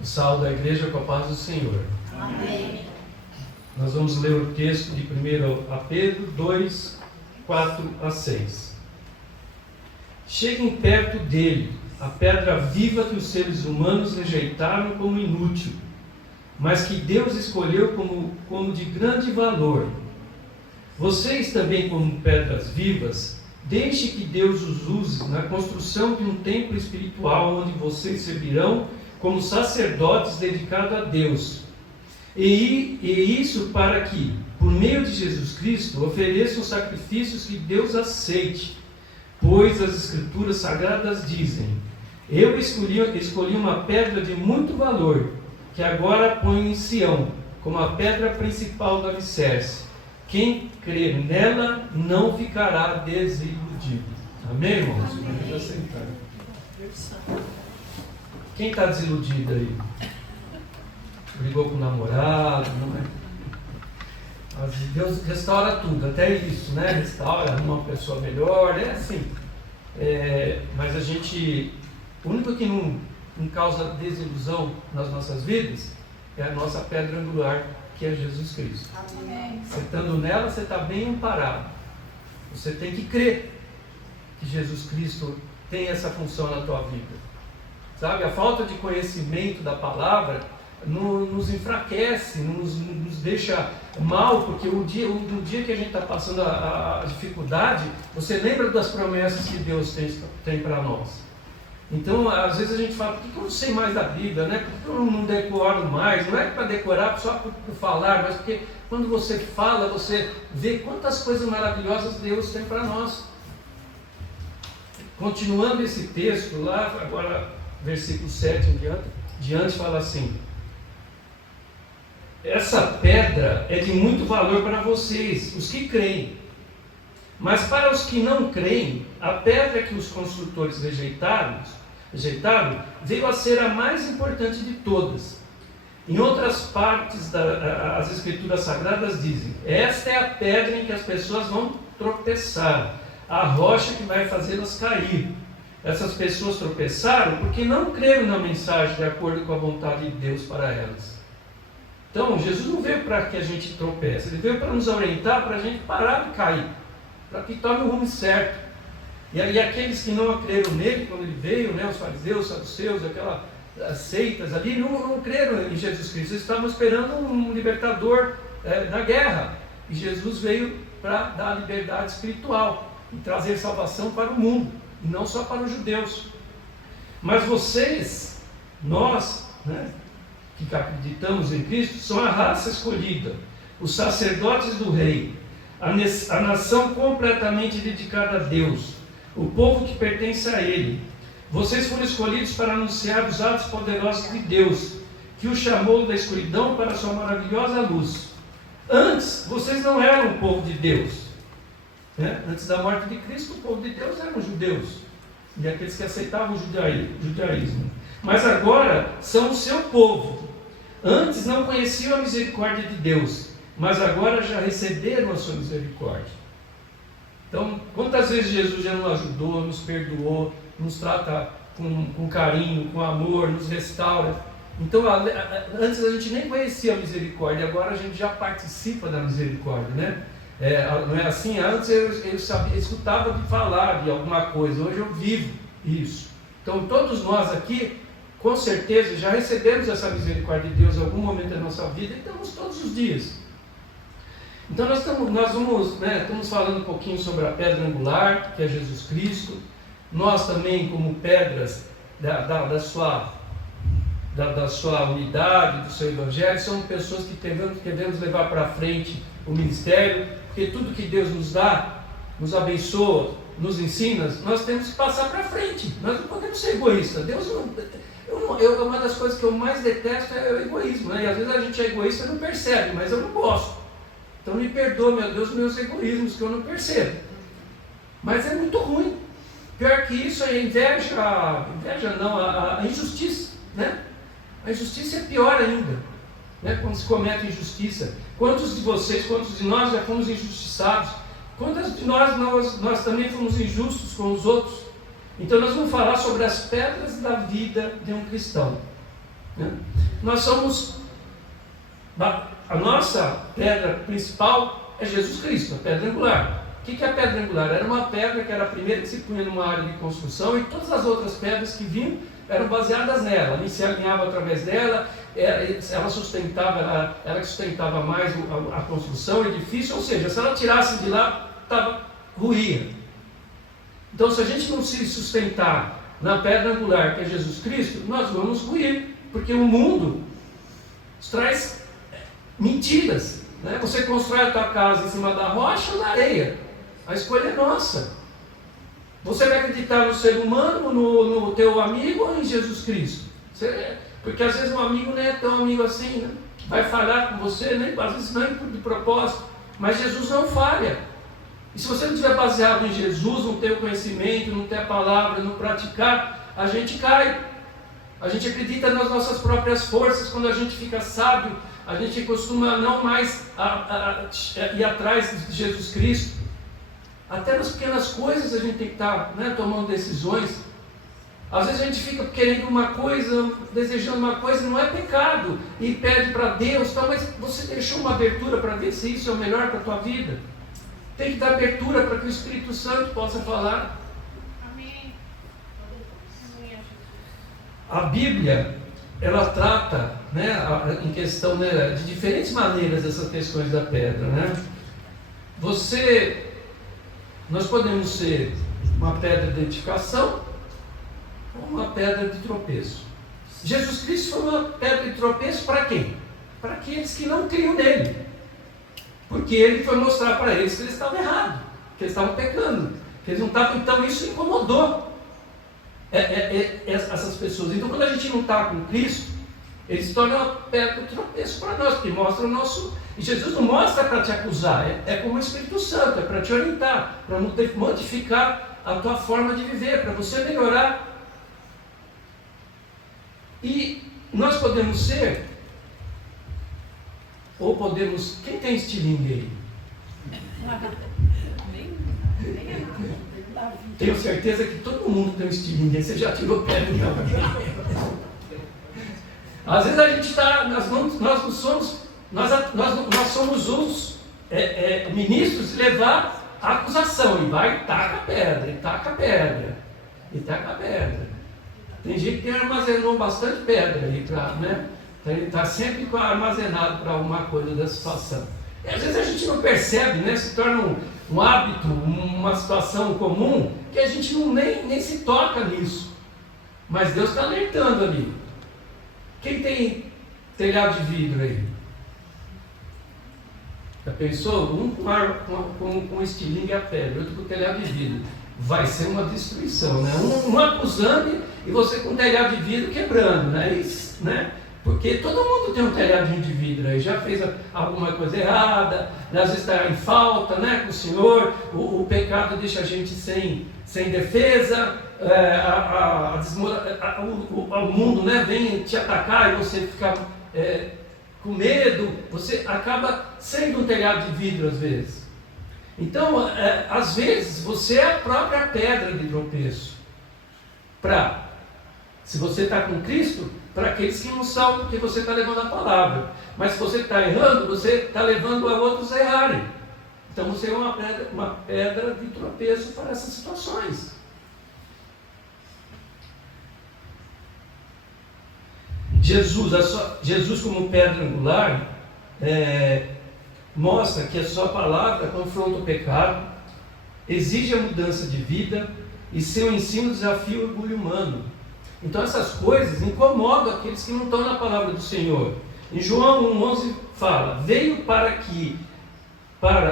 O salve da igreja com a paz do Senhor. Amém. Nós vamos ler o texto de 1 a Pedro 2, 4 a 6. Cheguem perto dele, a pedra viva que os seres humanos rejeitaram como inútil, mas que Deus escolheu como de grande valor. Vocês também, como pedras vivas, deixe que Deus os use na construção de um templo espiritual onde vocês servirão como sacerdotes dedicados a Deus. E isso para que, por meio de Jesus Cristo, ofereçam sacrifícios que Deus aceite, pois as Escrituras Sagradas dizem: eu escolhi uma pedra de muito valor, que agora ponho em Sião, como a pedra principal do alicerce. Quem crer nela não ficará desiludido. Amém, irmãos? Quem está desiludido aí? Brigou com o namorado, não é? Mas Deus restaura tudo, até isso, né? Restaura, arruma uma pessoa melhor, é assim. Mas a gente, o único que não causa desilusão nas nossas vidas é a nossa pedra angular, que é Jesus Cristo. Amém. Você estando nela, você está bem amparado. Você tem que crer que Jesus Cristo tem essa função na tua vida. Sabe, a falta de conhecimento da palavra nos enfraquece, nos deixa mal, porque no dia que a gente está passando a dificuldade, você lembra das promessas que Deus tem para nós. Então, às vezes a gente fala: por que eu não sei mais da Bíblia, né? Por que eu não decoro mais? Não é para decorar só por falar, mas porque quando você fala, você vê quantas coisas maravilhosas Deus tem para nós. Continuando esse texto lá, agora versículo 7 em diante fala assim: essa pedra é de muito valor para vocês, os que creem. Mas para os que não creem, a pedra que os construtores rejeitaram veio a ser a mais importante de todas. Em outras partes, as Escrituras Sagradas dizem: esta é a pedra em que as pessoas vão tropeçar, a rocha que vai fazê-las cair. Essas pessoas tropeçaram porque não creram na mensagem de acordo com a vontade de Deus para elas. Então, Jesus não veio para que a gente tropece, Ele veio para nos orientar, para a gente parar de cair, para que tome o rumo certo. E aqueles que não creram nele, quando ele veio, né, os fariseus, os saduceus, aquelas seitas ali, não creram em Jesus Cristo. Eles estavam esperando um libertador na guerra. E Jesus veio para dar liberdade espiritual e trazer salvação para o mundo, e não só para os judeus. Mas vocês, nós, né, que acreditamos em Cristo, são a raça escolhida, os sacerdotes do rei, a nação completamente dedicada a Deus, o povo que pertence a Ele. Vocês foram escolhidos para anunciar os atos poderosos de Deus, que o chamou da escuridão para a sua maravilhosa luz. Antes, vocês não eram o povo de Deus, né? Antes da morte de Cristo, o povo de Deus eram os judeus, e aqueles que aceitavam o judaísmo. Mas agora são o seu povo. Antes não conheciam a misericórdia de Deus, mas agora já receberam a sua misericórdia. Então, quantas vezes Jesus já nos ajudou, nos perdoou, nos trata com carinho, com amor, nos restaura. Então, antes a gente nem conhecia a misericórdia, agora a gente já participa da misericórdia, né? Não é assim? Antes eu escutava de falar de alguma coisa, hoje eu vivo isso. Então, todos nós aqui, com certeza, já recebemos essa misericórdia de Deus em algum momento da nossa vida e estamos todos os dias. Então nós estamos falando um pouquinho sobre a pedra angular, que é Jesus Cristo. Nós também, como pedras da sua unidade, do seu evangelho, somos pessoas que devemos levar para frente o ministério, porque tudo que Deus nos dá, nos abençoa, nos ensina, nós temos que passar para frente. Nós não podemos ser egoístas. Uma das coisas que eu mais detesto é o egoísmo, né? E às vezes a gente é egoísta e não percebe, mas eu não gosto. Então me perdoa, meu Deus, meus egoísmos que eu não percebo. Mas é muito ruim. Pior que isso é a injustiça, né? A injustiça é pior ainda, né? Quando se comete injustiça. Quantos de vocês, quantos de nós já fomos injustiçados? Quantos de nós também fomos injustos com os outros? Então nós vamos falar sobre as pedras da vida de um cristão. né? Nós somos, a nossa pedra principal é Jesus Cristo, a pedra angular. O que é a pedra angular? Era uma pedra que era a primeira que se punha numa área de construção, e todas as outras pedras que vinham eram baseadas nela. Ali se alinhava através dela, ela sustentava, ela sustentava mais a construção, o edifício, ou seja, se ela tirasse de lá, ruía. Então, se a gente não se sustentar na pedra angular, que é Jesus Cristo, nós vamos ruir, porque o mundo traz mentiras, né? Você constrói a tua casa em cima da rocha ou na areia? A escolha é nossa. Você vai acreditar no ser humano, no teu amigo, ou em Jesus Cristo? Porque às vezes um amigo não é tão amigo assim, né? Vai falhar com você, né? Às vezes não é de propósito, mas Jesus não falha. E se você não estiver baseado em Jesus, não ter o conhecimento, não ter a palavra, não praticar, a gente cai. A gente acredita nas nossas próprias forças. Quando a gente fica sábio, a gente costuma não mais ir atrás de Jesus Cristo. Até nas pequenas coisas a gente tem que estar, né, tomando decisões. Às vezes a gente fica querendo uma coisa, desejando uma coisa, não é pecado, e pede para Deus, tá, mas você deixou uma abertura para ver se isso é o melhor para a tua vida? Tem que dar abertura para que o Espírito Santo possa falar. Amém. A Bíblia, ela trata, né, em questão, né, de diferentes maneiras essas questões da pedra, né? Nós podemos ser uma pedra de edificação ou uma pedra de tropeço. Jesus Cristo foi uma pedra de tropeço para quem? Para aqueles que não criam nele. Porque ele foi mostrar para eles que eles estavam errados, que eles estavam pecando, que eles não estavam. Então isso incomodou essas pessoas. Então quando a gente não está com Cristo, ele se torna uma pedra de tropeço para nós, porque mostra o nosso. E Jesus não mostra para te acusar, é como o Espírito Santo, é para te orientar, para modificar a tua forma de viver, para você melhorar. E nós podemos ser, ou podemos. Quem tem estilingue aí? Tenho certeza que todo mundo tem um estilingue aí, você já tirou pedra de alguém. Às vezes a gente está, nós somos os ministros de levar a acusação, e vai e taca a pedra, e taca a pedra, e taca a pedra. Tem gente que armazenou bastante pedra aí, né? Está sempre armazenado para alguma coisa da situação. E às vezes a gente não percebe, né? Se torna um hábito, uma situação comum, que a gente nem se toca nisso. Mas Deus está alertando ali. Quem tem telhado de vidro aí? Já pensou? Um com estilingue a pedra, outro com telhado de vidro. Vai ser uma destruição, né? Um acusando e você com telhado de vidro quebrando, né? Isso, né? Porque todo mundo tem um telhadinho de vidro aí, já fez alguma coisa errada, às vezes está em falta, né, com o Senhor, o pecado deixa a gente sem defesa, o mundo, né, vem te atacar e você fica com medo, você acaba sendo um telhado de vidro às vezes. Então, às vezes, você é a própria pedra de tropeço. Se você está com Cristo, para aqueles que não são, porque você está levando a palavra. Mas se você está errando, você está levando a outros a errarem. Então você é uma pedra de tropeço para essas situações. Jesus como pedra angular, mostra que a sua palavra confronta o pecado, exige a mudança de vida e seu ensino desafia o orgulho humano. Então essas coisas incomodam aqueles que não estão na palavra do Senhor. Em João 1,11 fala: veio para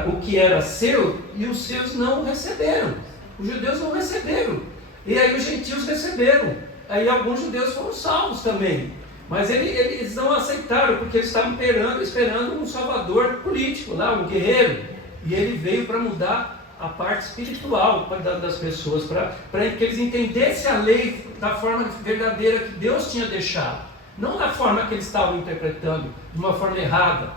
o que era seu e os seus não o receberam. Os judeus não receberam. E aí os gentios receberam. Aí alguns judeus foram salvos também. Mas eles não aceitaram, porque eles estavam esperando um salvador político lá, um guerreiro. E ele veio para mudar a parte espiritual das pessoas, para que eles entendessem a lei da forma verdadeira que Deus tinha deixado, não da forma que eles estavam interpretando, de uma forma errada.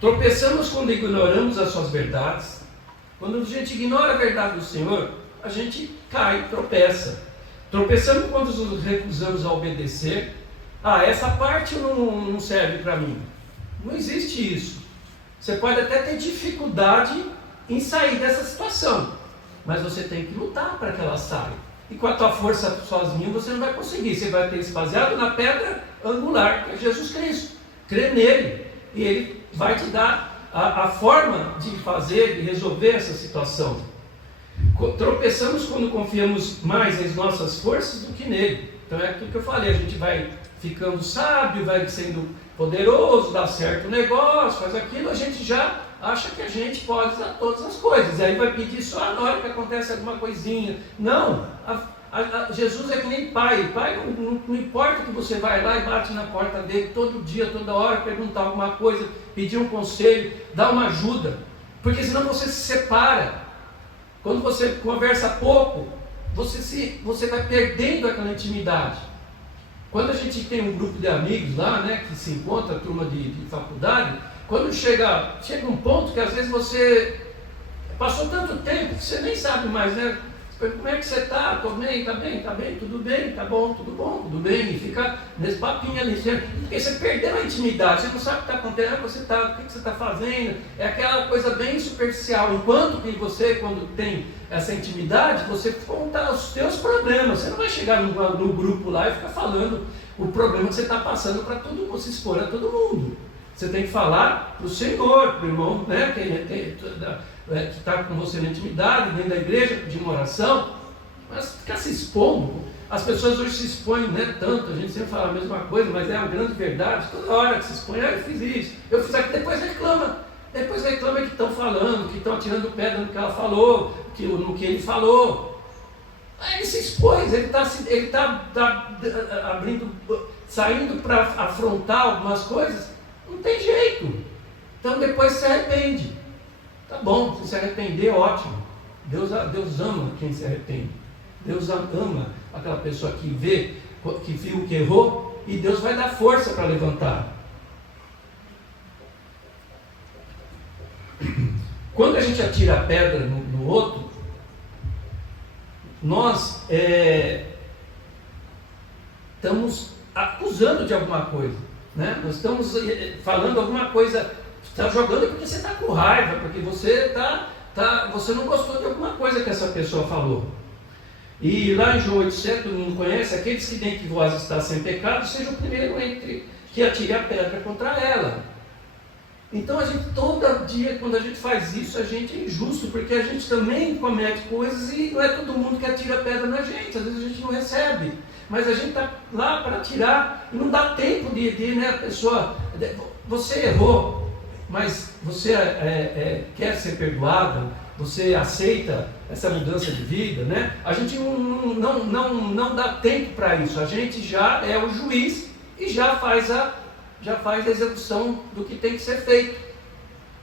Tropeçamos quando ignoramos as suas verdades. Quando a gente ignora a verdade do Senhor, a gente cai, tropeça. Tropeçamos quando nos recusamos a obedecer. Essa parte não serve para mim. Não existe isso. Você pode até ter dificuldade em sair dessa situação, mas você tem que lutar para que ela saia. E com a tua força sozinho você não vai conseguir. Você vai ter se baseado na pedra angular, que é Jesus Cristo. Crê nele e ele vai te dar a forma de fazer, de resolver essa situação. Tropeçamos quando confiamos mais nas nossas forças do que nele. Então é aquilo que eu falei, a gente vai ficando sábio, vai sendo poderoso, dá certo o negócio, faz aquilo, a gente já acha que a gente pode usar todas as coisas. E aí vai pedir só na hora que acontece alguma coisinha. Não, Jesus é que nem pai. Pai não importa que você vai lá e bate na porta dele todo dia, toda hora, perguntar alguma coisa, pedir um conselho, dar uma ajuda. Porque senão você se separa. Quando você conversa pouco, você vai perdendo aquela intimidade. Quando a gente tem um grupo de amigos lá, né, que se encontra, turma de faculdade, quando chega um ponto que às vezes você passou tanto tempo que você nem sabe mais, né? Como é que você está? Estou bem, está bem, tudo bem, está bom, tudo bem, e fica nesse papinho ali, porque você perdeu a intimidade, você não sabe o que está acontecendo, o que você está fazendo, é aquela coisa bem superficial, enquanto que você, quando tem essa intimidade, você conta os seus problemas, você não vai chegar no grupo lá e ficar falando o problema que você está passando para todo mundo, se expor a todo mundo. Você tem que falar para o Senhor, para o irmão, né, que está com você na intimidade, dentro da igreja, pedindo uma oração, mas ficar se expondo. As pessoas hoje se expõem, né, tanto, a gente sempre fala a mesma coisa, mas é uma grande verdade, toda hora que se expõe, eu fiz isso, eu fiz aquilo, depois reclama que estão falando, que estão tirando pedra no que ela falou, no que ele falou. Aí ele se expôs, ele está abrindo, saindo para afrontar algumas coisas, não tem jeito. Então depois se arrepende. Tá bom, se arrepender, ótimo. Deus ama quem se arrepende. Deus ama aquela pessoa que viu que errou, e Deus vai dar força para levantar. Quando a gente atira a pedra no outro, nós estamos acusando de alguma coisa, né? Nós estamos falando alguma coisa, está jogando porque você está com raiva, porque você você não gostou de alguma coisa que essa pessoa falou. E lá em João 8,7, todo mundo conhece, aqueles que dentre vós está sem pecado, seja o primeiro entre que atire a pedra contra ela. Então a gente, todo dia, quando a gente faz isso, a gente é injusto, porque a gente também comete coisas e não é todo mundo que atira a pedra na gente, às vezes a gente não recebe, mas a gente está lá para atirar e não dá tempo né, a pessoa, você errou, mas você quer ser perdoado, você aceita essa mudança de vida, né? A gente não dá tempo para isso, a gente já é o juiz e já faz a execução do que tem que ser feito.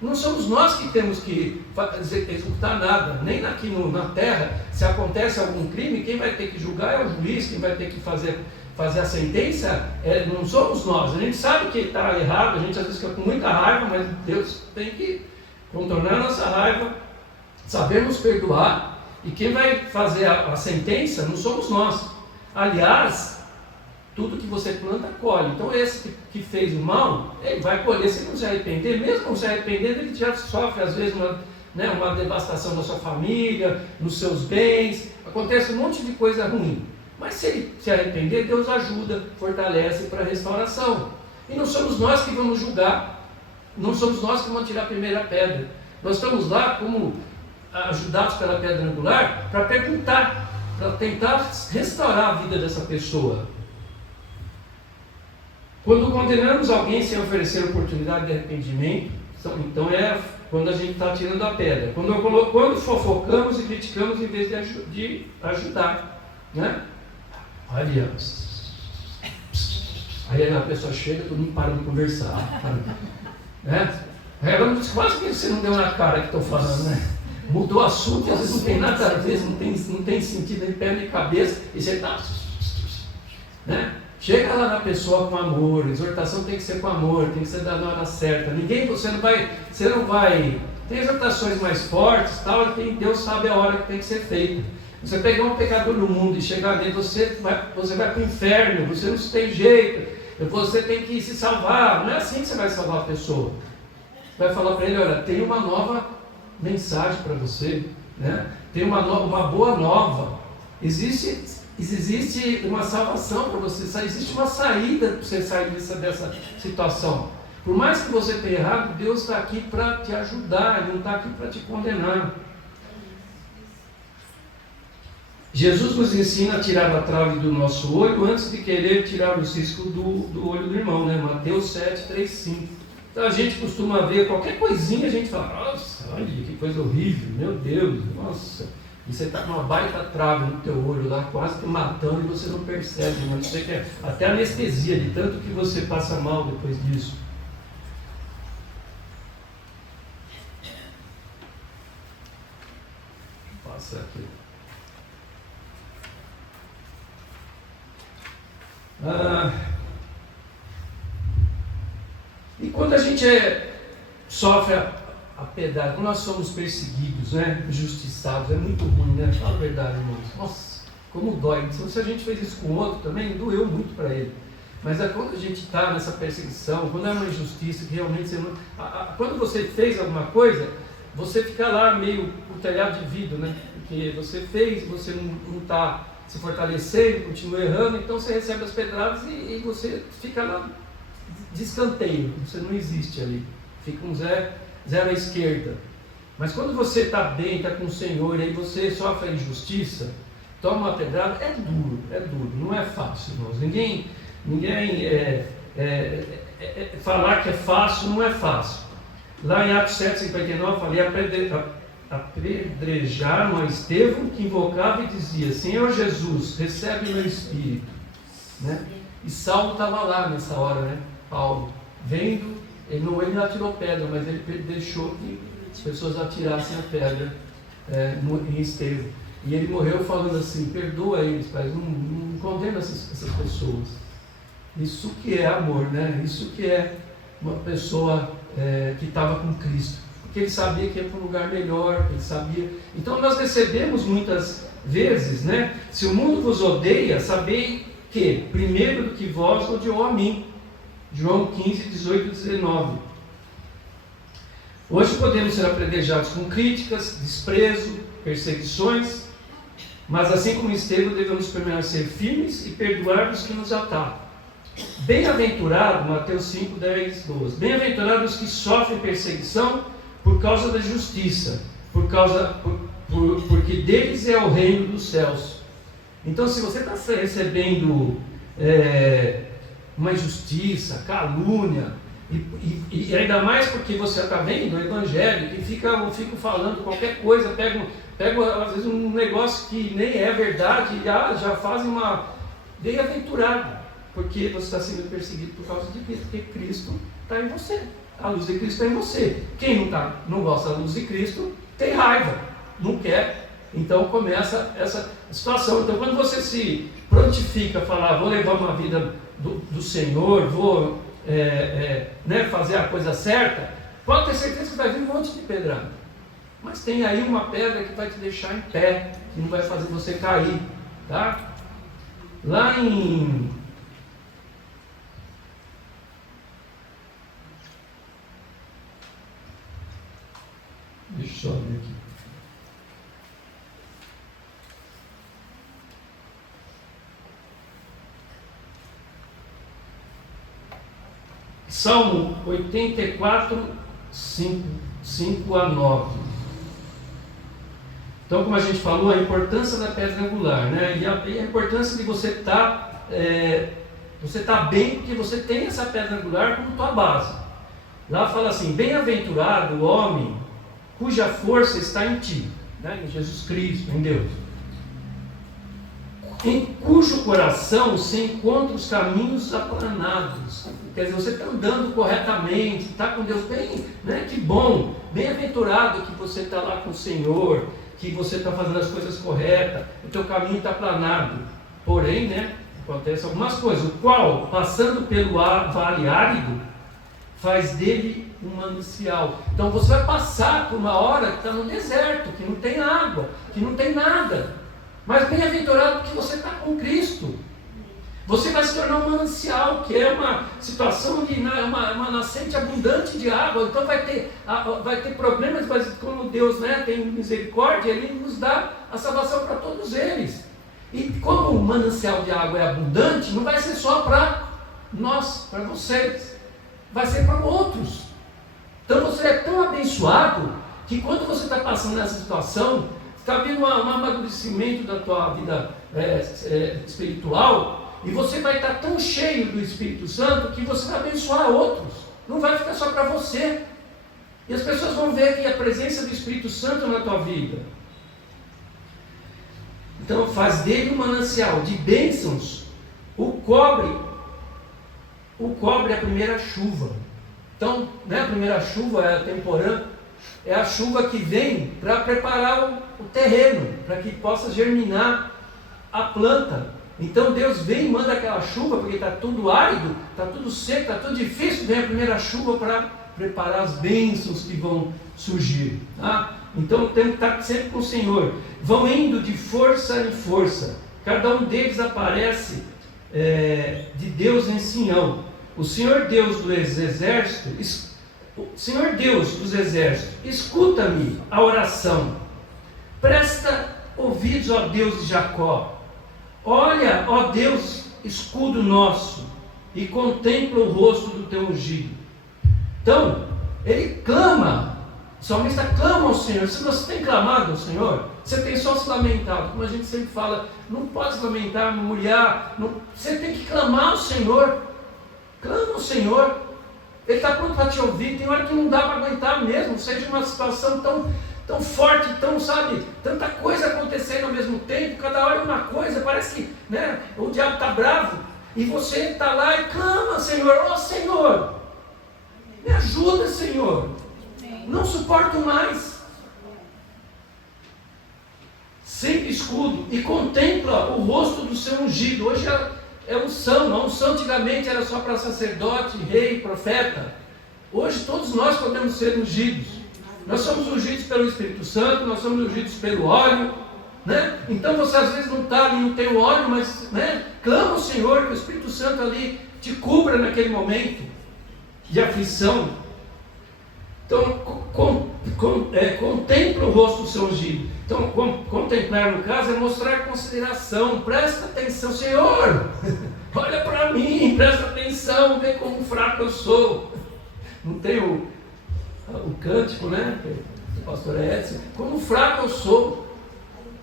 Não somos nós que temos que executar nada, nem aqui na terra. Se acontece algum crime, quem vai ter que julgar é o juiz, quem vai ter que fazer a sentença não somos nós. A gente sabe que está errado, a gente às vezes fica com muita raiva, mas Deus tem que contornar a nossa raiva, sabermos perdoar, e quem vai fazer a sentença não somos nós. Aliás, tudo que você planta, colhe. Então esse que fez o mal, ele vai colher se não se arrepender. Mesmo não se arrependendo, ele já sofre às vezes uma devastação da sua família, nos seus bens, acontece um monte de coisa ruim. Mas se ele se arrepender, Deus ajuda, fortalece para a restauração. E não somos nós que vamos julgar, não somos nós que vamos tirar a primeira pedra. Nós estamos lá como ajudados pela pedra angular para perguntar, para tentar restaurar a vida dessa pessoa. Quando condenamos alguém sem oferecer oportunidade de arrependimento, então é quando a gente está tirando a pedra. Quando fofocamos e criticamos em vez de ajudar, né? Aí a pessoa chega, todo mundo para de conversar, né? Ela diz, quase que você não deu na cara que estou falando, né? Mudou o assunto e às vezes não tem nada a ver, não tem sentido nem pé nem cabeça, e você está, né? Chega lá na pessoa com amor, exortação tem que ser com amor, tem que ser da hora certa. Você não vai, tem exortações mais fortes, tal, Deus sabe a hora que tem que ser feita. Você pegar um pecador no mundo e chegar nele, você vai para o inferno, você não tem jeito, você tem que se salvar. Não é assim que você vai salvar a pessoa. Você vai falar para ele, olha, tem uma nova mensagem para você, né? Tem uma boa nova. Existe uma salvação para você, existe uma saída para você sair dessa situação. Por mais que você tenha errado, Deus está aqui para te ajudar, Ele não está aqui para te condenar. Jesus nos ensina a tirar a trave do nosso olho antes de querer tirar o cisco do olho do irmão, né? Mateus 7, 3, 5. Então a gente costuma ver qualquer coisinha, a gente fala, nossa, olha que coisa horrível, meu Deus, nossa. E você está com uma baita trave no teu olho lá, quase te matando, e você não percebe, mas você quer até anestesia, de tanto que você passa mal depois disso. Passa aqui. E quando a gente sofre a piedade, quando nós somos perseguidos, né, injustiçados, é muito ruim, né? Fala a verdade, irmãos. Nossa, como dói. Se a gente fez isso com o outro também, doeu muito para ele. Mas quando a gente está nessa perseguição, quando é uma injustiça, que realmente você não... Quando você fez alguma coisa, você fica lá meio por telhado de vidro, né? Porque você fez, você não está se fortalecendo, continua errando, então você recebe as pedradas e você fica lá de escanteio, você não existe ali, fica um zero à esquerda. Mas quando você está bem, está com o Senhor, e aí você sofre a injustiça, toma uma pedrada, é duro, não é fácil, irmãos. Ninguém falar que é fácil, não é fácil. Lá em Atos 7,59, falei, apedrejaram a Estevão, que invocava e dizia, Senhor Jesus, recebe o meu espírito, né? E Saulo estava lá nessa hora, né? Paulo, vendo, ele não atirou pedra, mas ele deixou que as pessoas atirassem a pedra em Estevão. E ele morreu falando assim, perdoa eles, Pai, não condena essas pessoas. Isso que é amor, né? Isso que é uma pessoa que estava com Cristo. Porque ele sabia que ia para um lugar melhor, ele sabia. Então nós recebemos muitas vezes, né? Se o mundo vos odeia, sabei que, primeiro do que vós, odiou a mim. João 15, 18 e 19. Hoje podemos ser apedrejados com críticas, desprezo, perseguições, mas assim como Estevão, devemos permanecer firmes e perdoar os que nos atacam. Bem-aventurado, Mateus 5, 10, 12. Bem-aventurados os que sofrem perseguição por causa da justiça, porque deles é o reino dos céus. Então, se você está recebendo uma injustiça, calúnia, e ainda mais porque você está vendo o evangelho, que ficam falando qualquer coisa, pegam às vezes um negócio que nem é verdade, e já fazem uma bem-aventurado, porque você está sendo perseguido por causa de Cristo, porque Cristo está em você, a luz de Cristo está em você. Quem não gosta da luz de Cristo tem raiva, não quer. Então começa essa situação. Então quando você se prontifica a falar, vou levar uma vida do Senhor, vou fazer a coisa certa, pode ter certeza que vai vir um monte de pedrada. Mas tem aí uma pedra que vai te deixar em pé, que não vai fazer você cair. Tá? Lá em... Deixa eu só ver aqui. Salmo 84, 5 a 9. Então, como a gente falou, a importância da pedra angular, né? E a importância de você estar bem, porque você tem essa pedra angular como tua base. Lá fala assim, bem-aventurado o homem cuja força está em ti, né? Em Jesus Cristo, em Deus, em cujo coração se encontram os caminhos aplanados. Quer dizer, você está andando corretamente, está com Deus bem, né? Que bom, bem-aventurado que você está lá com o Senhor, que você está fazendo as coisas corretas, o teu caminho está aplanado. Porém, né, acontece algumas coisas, o qual, passando pelo vale árido, faz dele um manancial. Então você vai passar por uma hora que está no deserto, que não tem água, que não tem nada. Mas bem-aventurado porque você está com Cristo. Você vai se tornar um manancial, que é uma situação de uma nascente abundante de água. Então vai ter problemas, mas como Deus, né, tem misericórdia, Ele nos dá a salvação para todos eles. E como o manancial de água é abundante, não vai ser só para nós, para vocês, vai ser para outros. Então você é tão abençoado que quando você está passando nessa situação, está vindo um amadurecimento da tua vida espiritual, e você vai estar tão cheio do Espírito Santo que você vai abençoar outros. Não vai ficar só para você. E as pessoas vão ver que a presença do Espírito Santo na tua vida. Então faz dele um manancial de bênçãos. O cobre é a primeira chuva. Então, né, a primeira chuva é a temporã, é a chuva que vem para preparar o terreno, para que possa germinar a planta. Então Deus vem e manda aquela chuva, porque está tudo árido, está tudo seco, está tudo difícil, vem a primeira chuva para preparar as bênçãos que vão surgir. Tá? Então temos que estar sempre com o Senhor. Vão indo de força em força. Cada um deles aparece de Deus em Sião. O Senhor Deus dos exércitos, escuta-me a oração. Presta ouvidos, ó Deus de Jacó. Olha, ó Deus, escudo nosso, e contempla o rosto do teu ungido. Então, ele clama, o salmista clama ao Senhor. Se você tem clamado ao Senhor, você tem só se lamentado. Como a gente sempre fala, não pode se lamentar, murmurar, você tem que clamar ao Senhor. Clama ao Senhor, Ele está pronto para te ouvir. Tem hora que não dá para aguentar mesmo, seja uma situação tão forte, tanta coisa acontecendo ao mesmo tempo, cada hora é uma coisa, parece que, né, o diabo está bravo, e você está lá e clama, Senhor, ó Senhor, me ajuda, Senhor, não suporto mais. Sempre escudo e contempla o rosto do seu ungido. Hoje é unção, a unção antigamente era só para sacerdote, rei, profeta. Hoje todos nós podemos ser ungidos. Nós somos ungidos pelo Espírito Santo, nós somos ungidos pelo óleo, né? Então você às vezes não está ali, não tem o óleo, mas, né, clama ao Senhor, que o Espírito Santo ali te cubra naquele momento de aflição. Então contempla o rosto do seu ungido. Então contemplar no caso é mostrar consideração. Presta atenção, Senhor, olha para mim, presta atenção, vê como fraco eu sou. Não tem o cântico, né, do pastor Edson, como fraco eu sou.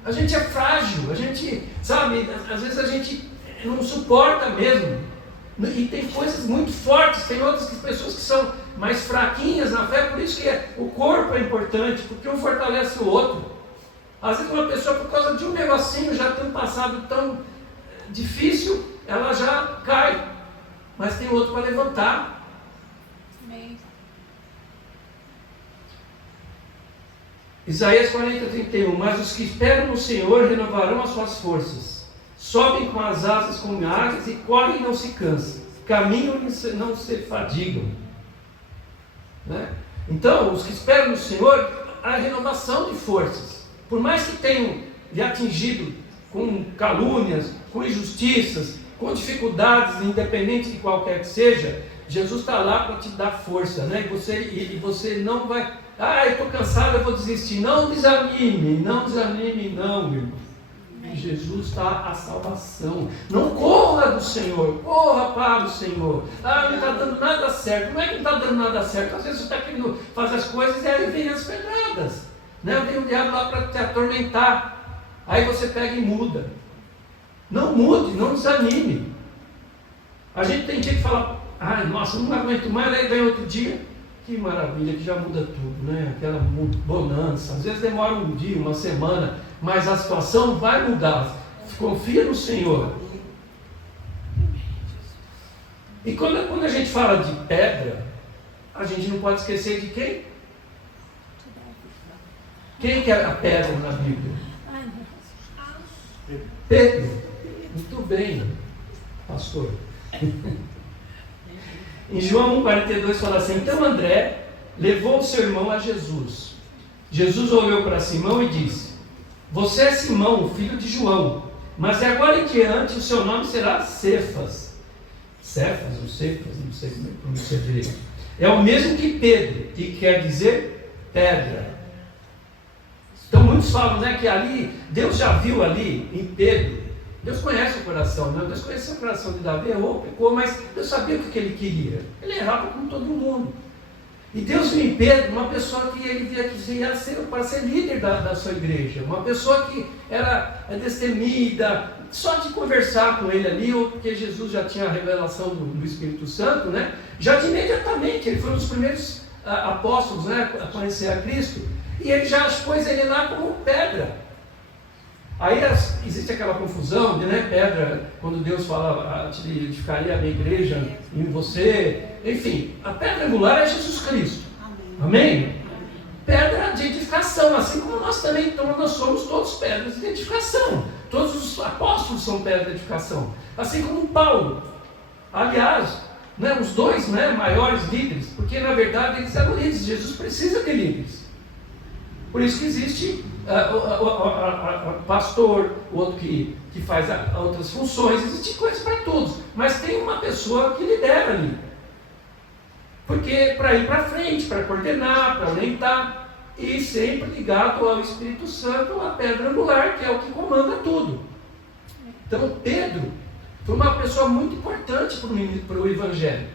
A gente é frágil, a gente, sabe, às vezes a gente não suporta mesmo, e tem coisas muito fortes, tem outras pessoas que são mais fraquinhas na fé, por isso que o corpo é importante, porque um fortalece o outro. Às vezes uma pessoa, por causa de um negocinho, já tem um passado tão difícil, ela já cai, mas tem outro para levantar. Amém. Isaías 40:31, mas os que esperam no Senhor renovarão as suas forças, sobem com as asas como águias e correm e não se cansam, caminham e não se fadigam, né? Então, os que esperam no Senhor, a renovação de forças, por mais que tenham lhe atingido com calúnias, com injustiças, com dificuldades, independente de qualquer que seja, Jesus está lá para te dar força, né? E você não vai... eu estou cansado, eu vou desistir. Não desanime, não, meu irmão. Em Jesus está a salvação. Não corra do Senhor, corra para o Senhor. Não está dando nada certo. Não é que não está dando nada certo. Às vezes você está querendo fazer as coisas e aí vem as pedradas, né? Vem o diabo lá para te atormentar. Aí você pega e muda. Não mude, não desanime. A gente tem dia que fala, nossa, não aguento mais, aí vem outro dia. Que maravilha, que já muda tudo, né? Aquela bonança. Às vezes demora um dia, uma semana, mas a situação vai mudar. Confia no Senhor. E quando a gente fala de pedra, a gente não pode esquecer de quem? Quem que é a pedra na Bíblia? Pedro. Muito bem, pastor. Em João 1,42 fala assim, então André levou o seu irmão a Jesus. Jesus olhou para Simão e disse, Você é Simão, filho de João, mas de agora em diante o seu nome será Cefas. Cefas ou Cefas, não sei como pronunciar direito. É o mesmo que Pedro, que quer dizer pedra. Então muitos falam, né, que ali, Deus já viu ali em Pedro, Deus conhece o coração, né? Deus conheceu o coração de Davi, errou, pecou, mas Deus sabia o que ele queria. Ele errava como todo mundo. E Deus viu em Pedro uma pessoa que ele via que ia ser, para ser líder da sua igreja, uma pessoa que era destemida, só de conversar com ele ali, ou porque Jesus já tinha a revelação do Espírito Santo, né? Já de imediatamente, ele foi um dos primeiros apóstolos, né, a conhecer a Cristo, e ele já pôs ele lá como pedra. Aí existe aquela confusão de, né, pedra, quando Deus fala, te edificaria a minha igreja em você, enfim, a pedra angular é Jesus Cristo, amém? Pedra de edificação, assim como nós também, então nós somos todos pedras de edificação, todos os apóstolos são pedras de edificação, assim como Paulo, aliás, né, os dois, né, maiores líderes, porque na verdade eles eram líderes, Jesus precisa de líderes, por isso que existe pastor, o outro que faz outras funções, existe coisa para todos, mas tem uma pessoa que lidera ali, porque para ir para frente, para coordenar, para orientar, e sempre ligado ao Espírito Santo, a pedra angular, que é o que comanda tudo. Então Pedro foi uma pessoa muito importante para o Evangelho,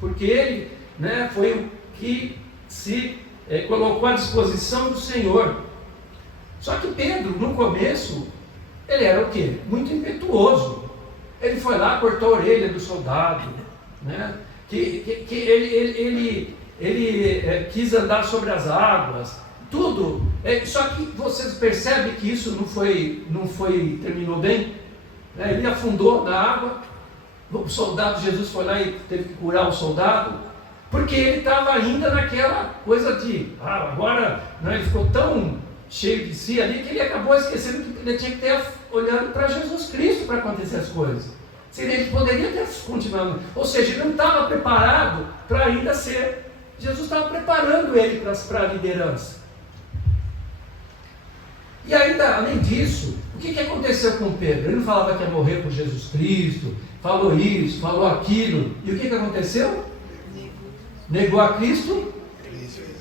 porque ele, né, foi o que se colocou à disposição do Senhor. Só que Pedro, no começo, ele era o quê? Muito impetuoso. Ele foi lá, cortou a orelha do soldado, né? Ele quis andar sobre as águas, tudo. Só que vocês percebem que isso terminou bem? Ele afundou na água, o soldado, Jesus foi lá e teve que curar o soldado, porque ele estava ainda naquela coisa de, agora, né, ele ficou tão cheio de si ali, que ele acabou esquecendo que ele tinha que ter olhando para Jesus Cristo para acontecer as coisas. Senão ele poderia ter continuado. Ou seja, ele não estava preparado para ainda ser. Jesus estava preparando ele para a liderança. E ainda, além disso, o que aconteceu com Pedro? Ele não falava que ia morrer por Jesus Cristo, falou isso, falou aquilo. E o que aconteceu? Negou a Cristo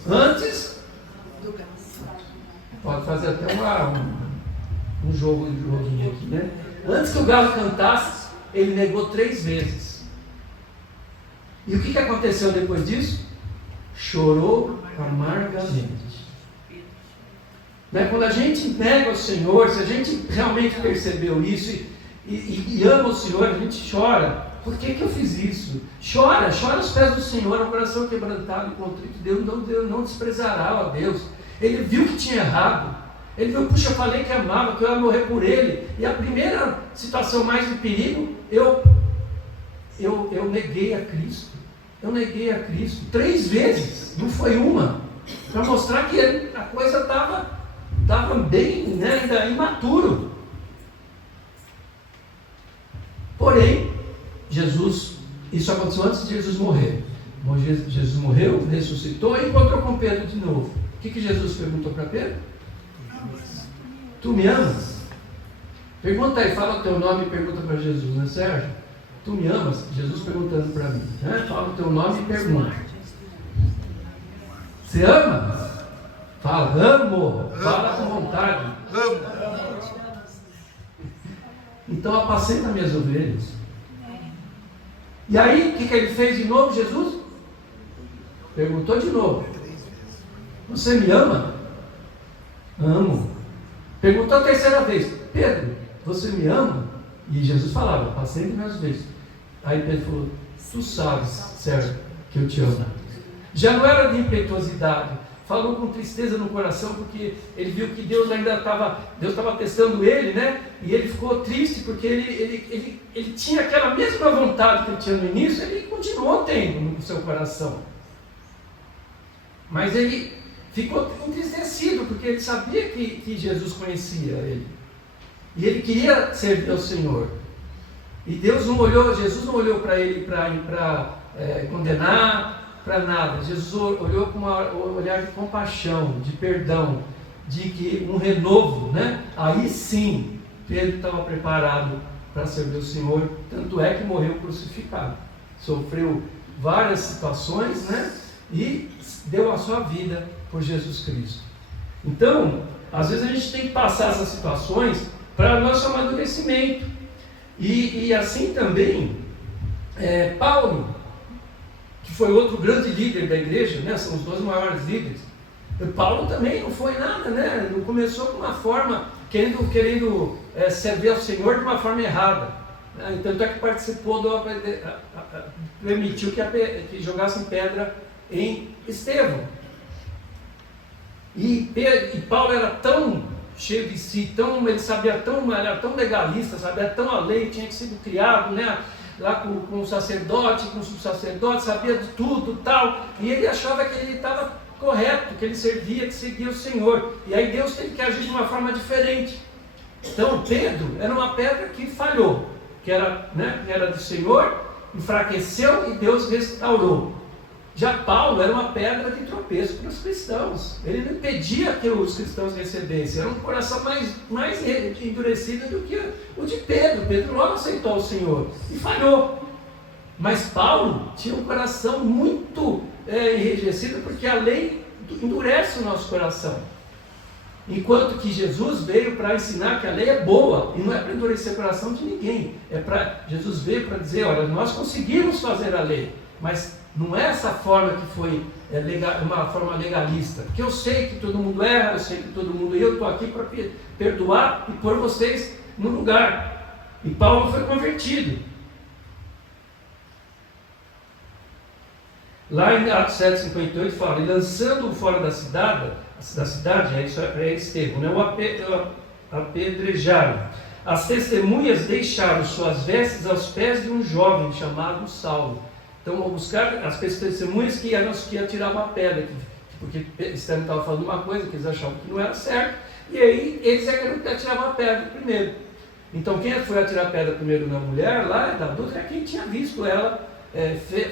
antes. Pode fazer até um joguinho aqui, né? Antes que o galo cantasse, ele negou 3 vezes. E o que aconteceu depois disso? Chorou amargamente. Né? Quando a gente nega o Senhor, se a gente realmente percebeu isso e ama o Senhor, a gente chora. Por que eu fiz isso? Chora aos pés do Senhor, o coração quebrantado e contrito. Deus não desprezará, ó Deus. Ele viu que tinha errado. Ele viu, puxa, eu falei que amava, que eu ia morrer por ele. E a primeira situação mais de perigo, eu neguei a Cristo. Eu neguei a Cristo 3 vezes, não foi uma. Para mostrar que a coisa estava bem, né, ainda imaturo. Porém, isso aconteceu antes de Jesus morrer. Jesus morreu, ressuscitou e encontrou com Pedro de novo. O que Jesus perguntou para Pedro? Tu me amas? Pergunta aí, fala o teu nome e pergunta para Jesus, né, Sérgio? Tu me amas? Jesus perguntando para mim, né? Fala o teu nome e pergunta. Você ama? Fala, amo. Fala com vontade. Amo. Então apacenta minhas ovelhas. E aí, o que ele fez de novo, Jesus? Perguntou de novo. Você me ama? Amo. Perguntou a 3ª vez. Pedro, você me ama? E Jesus falava, apacenta minhas ovelhas. Aí Pedro falou, tu sabes, Sérgio, que eu te amo. Já não era de impetuosidade. Falou com tristeza no coração, porque ele viu que Deus ainda estava testando ele, né? E ele ficou triste, porque ele tinha aquela mesma vontade que ele tinha no início, ele continuou tendo no seu coração. Mas ele ficou entristecido, porque ele sabia que Jesus conhecia ele. E ele queria servir ao Senhor. E Jesus não olhou para ele para condenar, para nada. Jesus olhou com um olhar de compaixão, de perdão, de que um renovo, né? Aí sim, Pedro estava preparado para servir o Senhor, tanto é que morreu crucificado. Sofreu várias situações, né? E deu a sua vida por Jesus Cristo. Então, às vezes a gente tem que passar essas situações para nosso amadurecimento. E assim também, Paulo, que foi outro grande líder da igreja, né? São os 2 maiores líderes. Paulo também não foi nada, né? Não começou com uma forma, querendo servir ao Senhor de uma forma errada. Tanto é que participou permitiu que jogassem pedra em Estevão. E Paulo era tão cheio de si, ele era tão legalista, sabia tão a lei, tinha sido criado, né? Lá com o sacerdote, com o subsacerdote, sabia de tudo tal, e ele achava que ele estava correto, que ele servia, que seguia o Senhor, e aí Deus teve que agir de uma forma diferente. Então Pedro era uma pedra que falhou, que era do Senhor, enfraqueceu e Deus restaurou. Já Paulo era uma pedra de tropeço para os cristãos, ele não impedia que os cristãos recebessem, era um coração mais endurecido do que o de Pedro. Pedro logo aceitou o Senhor e falhou, mas Paulo tinha um coração muito enrijecido, porque a lei endurece o nosso coração, enquanto que Jesus veio para ensinar que a lei é boa, e não é para endurecer o coração de ninguém, Jesus veio para dizer, olha, nós conseguimos fazer a lei, mas não é essa forma que foi uma forma legalista, porque eu sei que todo mundo erra, eu sei que todo mundo, eu estou aqui para perdoar e pôr vocês no lugar. E Paulo foi convertido. Lá em Atos 7,58 fala, e lançando-o fora da cidade, isso é Estevão, né? O apedrejaram. As testemunhas deixaram suas vestes aos pés de um jovem chamado Saulo. Então, buscar as testemunhas que iam tirar uma pedra, porque Estevão estava falando uma coisa que eles achavam que não era certo, e aí eles queriam atirar uma pedra primeiro. Então, quem foi atirar pedra primeiro na mulher, lá da adulta, é quem tinha visto ela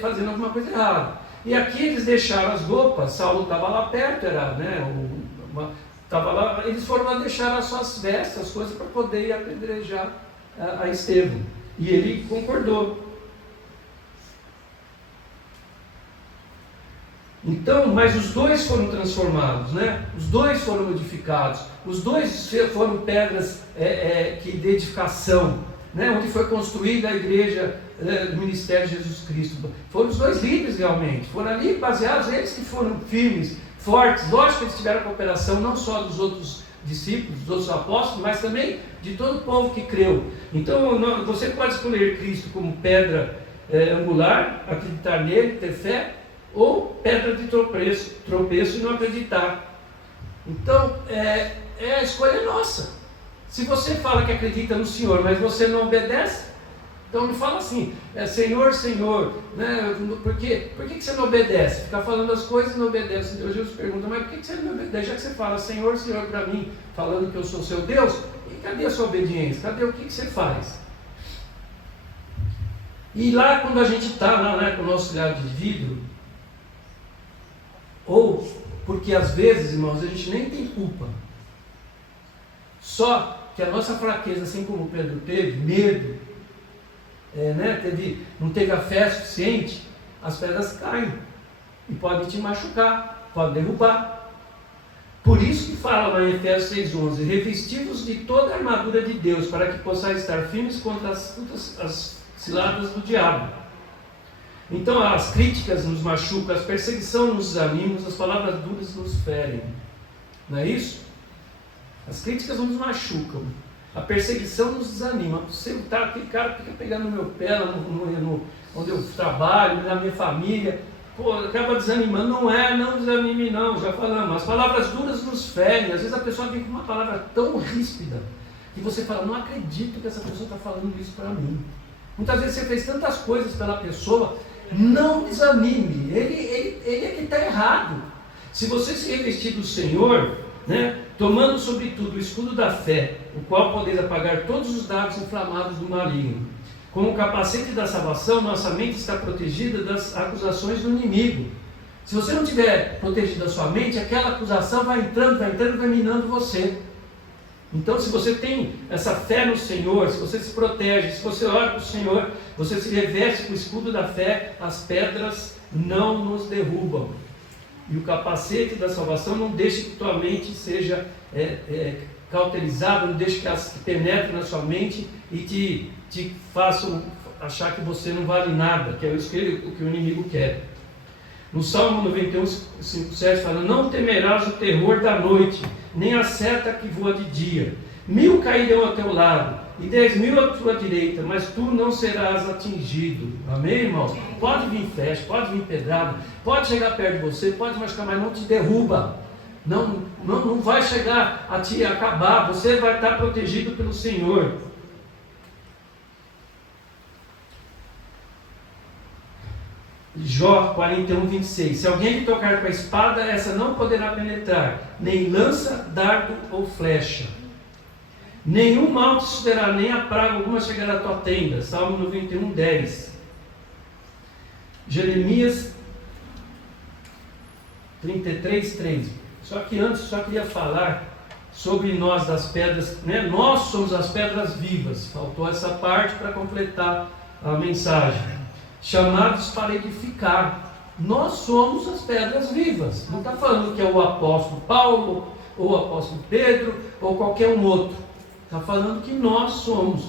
fazendo alguma coisa errada. E aqui eles deixaram as roupas, Saulo estava lá perto, estava lá, eles foram lá deixar as suas vestes, as coisas, para poder apedrejar a Estevão. E ele concordou. Então, mas os dois foram transformados, né? Os dois foram modificados, os dois foram pedras de edificação, né? Onde foi construída a igreja do ministério de Jesus Cristo. Foram os dois líderes realmente, foram ali baseados, eles que foram firmes, fortes. Lógico que eles tiveram a cooperação não só dos outros discípulos, dos outros apóstolos, mas também de todo o povo que creu. Então, você pode escolher Cristo como pedra angular, acreditar nele, ter fé, ou pedra de tropeço e não acreditar. Então, a escolha é nossa. Se você fala que acredita no Senhor, mas você não obedece, então não fala assim, Senhor, Senhor, né? Por que você não obedece? Fica falando as coisas e não obedece. Jesus pergunta, mas por que você não obedece? Já que você fala Senhor, Senhor para mim, falando que eu sou seu Deus, e cadê a sua obediência? Cadê o que você faz? E lá quando a gente está lá, né, com o nosso olhar de vidro, ou porque às vezes, irmãos, a gente nem tem culpa, só que a nossa fraqueza, assim como Pedro teve, medo, não teve a fé suficiente, as pedras caem e podem te machucar, podem derrubar. Por isso que fala lá em Efésios 6,11, revesti-vos de toda a armadura de Deus, para que possais estar firmes contra as ciladas do diabo. Então as críticas nos machucam, as perseguições nos desanimam, as palavras duras nos ferem. Não é isso? As críticas nos machucam, a perseguição nos desanima. Aquele cara fica pegando no meu pé, onde eu trabalho, na minha família, acaba desanimando. Não desanime não, já falamos. As palavras duras nos ferem. Às vezes a pessoa vem com uma palavra tão ríspida, que você fala, não acredito que essa pessoa está falando isso para mim. Muitas vezes você fez tantas coisas pela pessoa. Não desanime, ele é que está errado. Se você se revestir do Senhor, né, tomando sobretudo o escudo da fé, o qual podeis apagar todos os dardos inflamados do maligno. Com o capacete da salvação, nossa mente está protegida das acusações do inimigo. Se você não tiver protegido a sua mente, aquela acusação vai entrando, vai minando você. Então, se você tem essa fé no Senhor, se você se protege, se você ora para o Senhor, você se reveste com o escudo da fé, as pedras não nos derrubam. E o capacete da salvação não deixe que tua mente seja cauterizada, não deixe que penetre na sua mente e te façam achar que você não vale nada, que é isso que o inimigo quer. No Salmo 91, 5, 7 fala: não temerás o terror da noite, nem a seta que voa de dia. 1000 cairão ao teu lado, e 10.000 à tua direita, mas tu não serás atingido. Amém, irmão? Pode vir flecha, pode vir pedrada, pode chegar perto de você, pode machucar, mas não te derruba. Não vai chegar a te acabar. Você vai estar protegido pelo Senhor. Jó 41, 26. Se alguém lhe tocar com a espada, essa não poderá penetrar, nem lança, dardo ou flecha. Nenhum mal te sucederá, nem a praga alguma chegará à tua tenda. Salmo 91, 10. Jeremias 33, 3. Só que antes, só queria falar sobre nós das pedras, né? Nós somos as pedras vivas. Faltou essa parte para completar a mensagem. Chamados para edificar. Nós somos as pedras vivas. Não está falando que é o apóstolo Paulo, ou o apóstolo Pedro, ou qualquer um outro. Está falando que nós somos.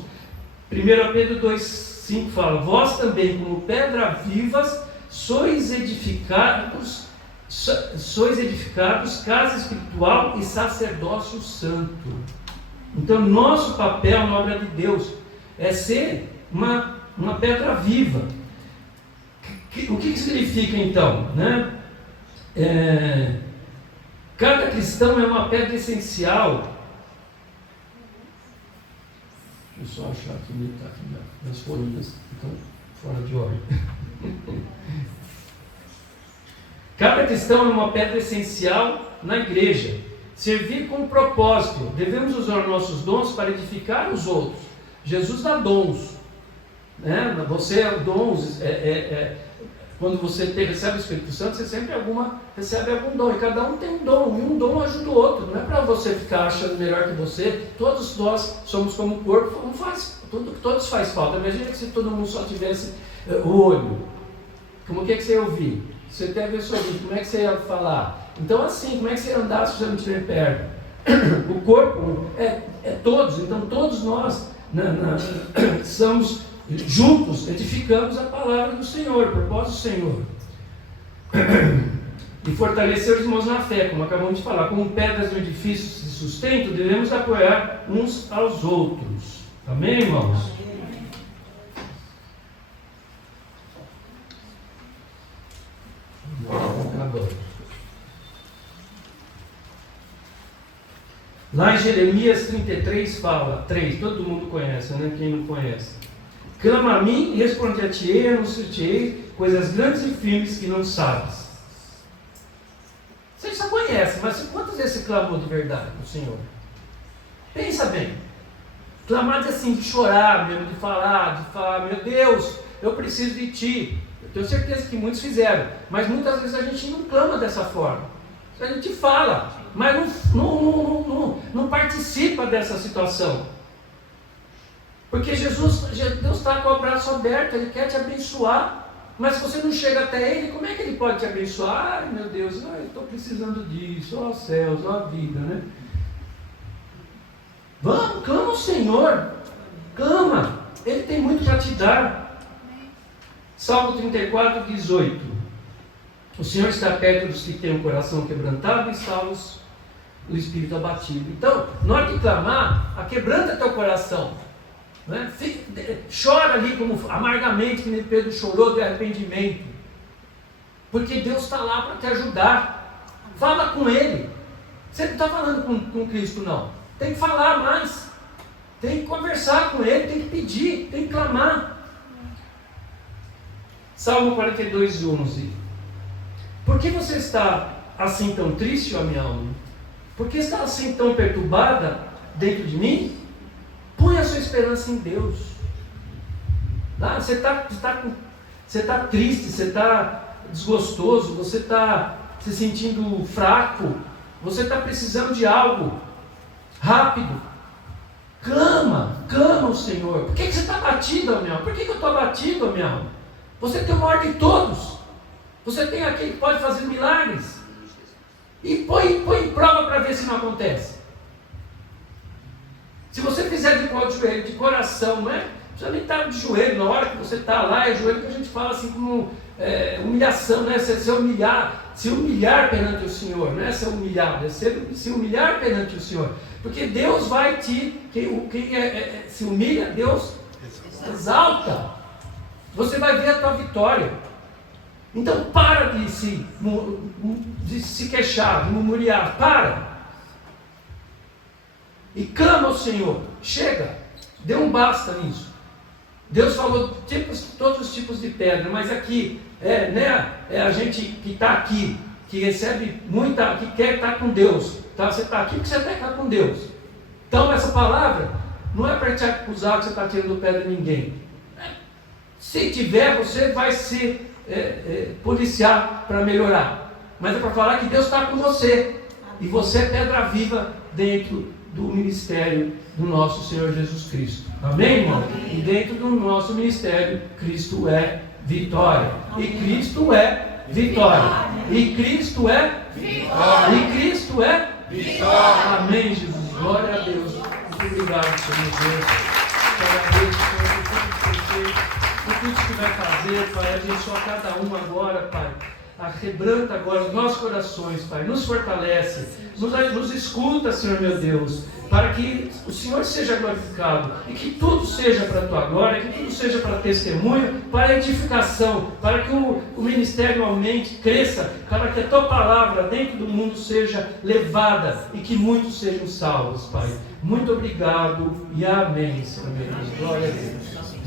1 Pedro 2,5 fala: vós também, como pedras vivas, sois edificados, casa espiritual e sacerdócio santo. Então, nosso papel na obra de Deus é ser uma pedra viva. O que significa então? Né? Cada cristão é uma pedra essencial. Deixa eu só achar que está aqui nas folhas, então fora de ordem. Cada cristão é uma pedra essencial na igreja. Servir com propósito. Devemos usar nossos dons para edificar os outros. Jesus dá dons. Né? Você é dons. Quando você recebe o Espírito Santo, você sempre recebe algum dom. E cada um tem um dom. E um dom ajuda o outro. Não é para você ficar achando melhor que você. Todos nós somos como o corpo. Todos faz falta. Imagina que se todo mundo só tivesse o olho. Como que você ia ouvir? Você teve esse ouvido, como é que você ia falar? Então assim, como é que você ia andar se você não estiver perto? O corpo é todos, então todos nós somos juntos, edificamos a palavra do Senhor, o propósito do Senhor. E fortalecer os irmãos na fé, como acabamos de falar. Como pedras do edifício de sustento, devemos apoiar uns aos outros. Amém, irmãos? Lá em Jeremias 33 fala, 3, todo mundo conhece, né? Quem não conhece? Clama a mim e responder-te-ei, anunciar-te-ei coisas grandes e firmes que não sabes. Você já conhece, mas quantas vezes você clamou de verdade no Senhor? Pensa bem. Clamar de assim, de chorar mesmo, de falar, meu Deus, eu preciso de Ti. Eu tenho certeza que muitos fizeram, mas muitas vezes a gente não clama dessa forma. A gente fala, mas não participa dessa situação. Porque Deus está com o braço aberto, Ele quer te abençoar. Mas se você não chega até Ele, como é que Ele pode te abençoar? Ai, meu Deus, eu estou precisando disso, ó céus, ó vida, né? Vamos, clama ao Senhor, clama, Ele tem muito para te dar. Salmo 34, 18. O Senhor está perto dos que têm o coração quebrantado e salvos o espírito abatido. Então, na hora de clamar, quebranta teu coração. Né? Chora ali como amargamente, que nem Pedro chorou de arrependimento. Porque Deus está lá para te ajudar. Fala com Ele. Você não está falando com Cristo, não. Tem que falar mais. Tem que conversar com Ele, tem que pedir, tem que clamar. Salmo 42, 11. Por que você está assim tão triste, ó minha alma? Por que está assim tão perturbada dentro de mim? Põe a sua esperança em Deus. Você está triste, você está desgostoso, você está se sentindo fraco, você está precisando de algo rápido, clama ao Senhor. Por que você está abatido, minha alma? Por que eu estou abatido, minha alma? Você tem o maior de todos, você tem aquele que pode fazer milagres, e põe em prova para ver se não acontece. Se você fizer de joelho, de coração, não é? Não precisa nem estar de joelho, na hora que você está lá, é joelho que a gente fala assim como humilhação, né? Se humilhar perante o Senhor, não é ser humilhado, é se humilhar perante o Senhor, porque Deus vai quem se humilha, Deus exalta, você vai ver a tua vitória. Então para de se queixar, de murmurar, para, e clama ao Senhor, chega, dê um basta nisso. Deus falou todos os tipos de pedra, mas aqui, a gente que está aqui, que recebe muita, que quer estar com Deus, tá? Você está aqui porque você quer estar com Deus. Então essa palavra não é para te acusar que você está tirando pedra de ninguém. Se tiver, você vai se policiar para melhorar, mas é para falar que Deus está com você, e você é pedra viva dentro do ministério do nosso Senhor Jesus Cristo. Amém, irmão? Amém. E dentro do nosso ministério, Cristo é vitória. Amém. E Cristo é vitória. E Cristo é vitória. E Cristo é vitória. Amém, Jesus. Glória a Deus. Muito obrigado, Senhor Deus. Agradeço, Senhor, por tudo que vai fazer, Pai. Abençoa cada um agora, Pai. Arrebenta agora os nossos corações, Pai, nos fortalece, nos escuta, Senhor meu Deus, para que o Senhor seja glorificado, e que tudo seja para a Tua glória, que tudo seja para testemunho, para edificação, para que o ministério aumente, cresça, para que a Tua palavra dentro do mundo seja levada, e que muitos sejam salvos, Pai. Muito obrigado e amém, Senhor meu Deus. Glória a Deus.